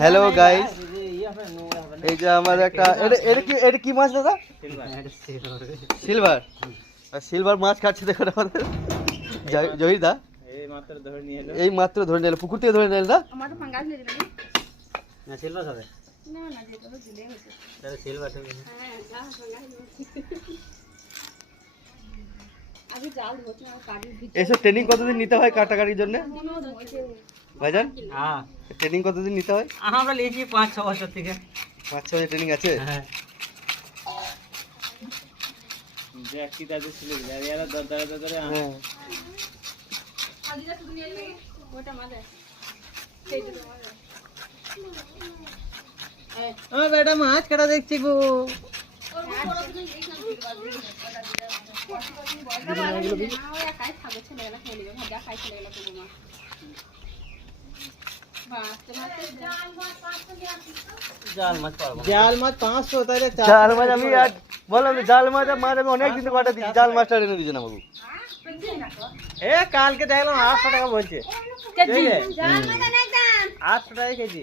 Hello guys, এই যে আমার একটা এটা কি মাছ দাদা? সিলভার। সিলভার মাছ কাটছে দেখুন আমাদের জহিরদা। এই মাত্র ধরে নিল, পুকুর থেকে ধরে নিল না? সিলভার হবে না, সিলভার এইসব ট্রেনিং কতদিন নিতে হয় কাটাকাটির জন্য ভাইজান? হ্যাঁ, ট্রেনিং কতদিন নিতে হয়? আমরা লিখি 5-6 বছর থেকে। 5-6 বছর ট্রেনিং আছে? হ্যাঁ, বেটা মাছ কাটা দেখছি গো। জাল মাছ 500, তাইলে জাল মাছ আমি আর বললাম যে জাল মাছ আমি অনেক দিন কাটা দিচ্ছি, জাল মাছটা এনে দিয়েছে না বাবু। কালকে দেখলাম 800 টাকা বলছে কেজি। 800 টাকা কেজি।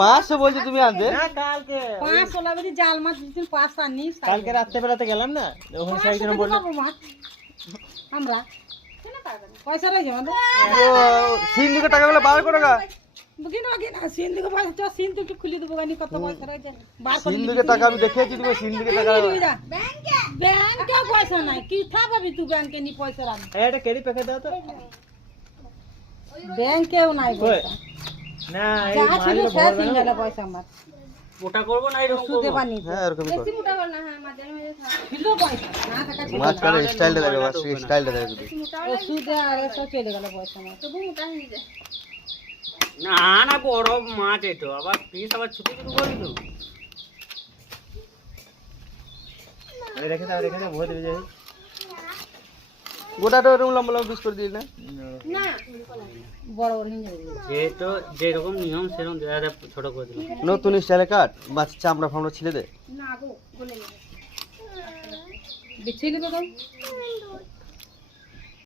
500 বলছে তুমি আনতে? না, কালকে 500 লাগবে জাল মাছ দিন 5 আনি। কালকে রাত্রে বেলাতে গেলাম না, ওখানে সাইজন বলল আমরা পয়সা রয়েছে আমাদের। সিন্দিকে টাকাগুলো বার করো গা। বুকিন ওকে না সিন্ধুকে পয়সা তো সিন্ধু একটু খুলে দেবো গানি কত পয়সা রয়েছে বার করে সিন্দিকে টাকা আমি দেখিয়েছি তুমি সিন্দিকে টাকা। ব্যাংকে পয়সা নাই কি থাকবি তুই ব্যাংকে নি পয়সা রাখবি? এটা কেডি প্যাকেট দাও তো। ব্যাংকেও নাই পয়সা। না, এই যা ছিল মালিক শেষ বলবে হয়ে না গেল পয়সা আমার। ওটা করব না, এরকম সুদে করব। পানি হ্যাঁ এরকমই কর। ছিল পয়সা না থাকা ছিল মাছ কাটার স্টাইলটা দেখো, বাস স্টাইলটা দেখো শুধু। সুদে আর সব চলে গেল পয়সা আমার। না না, বড় মাছ এটো, আবার পিস আবার ছোট ছোট করবি তো। রেখে দাও ভরে দেবে যাই। গোটাটা এরকম লম্বা লম্বা পিস করে দিই না? না বড় বড় নিয়ে যাবে। যেহেতু যেরকম নিয়ম সেরকম দেয়া ছোট করে দিল। নতুন স্টাইলে কাট, মাছ চামড়া ফামড়া ছিলে দে। না গো বলে বিছিয়ে দেবো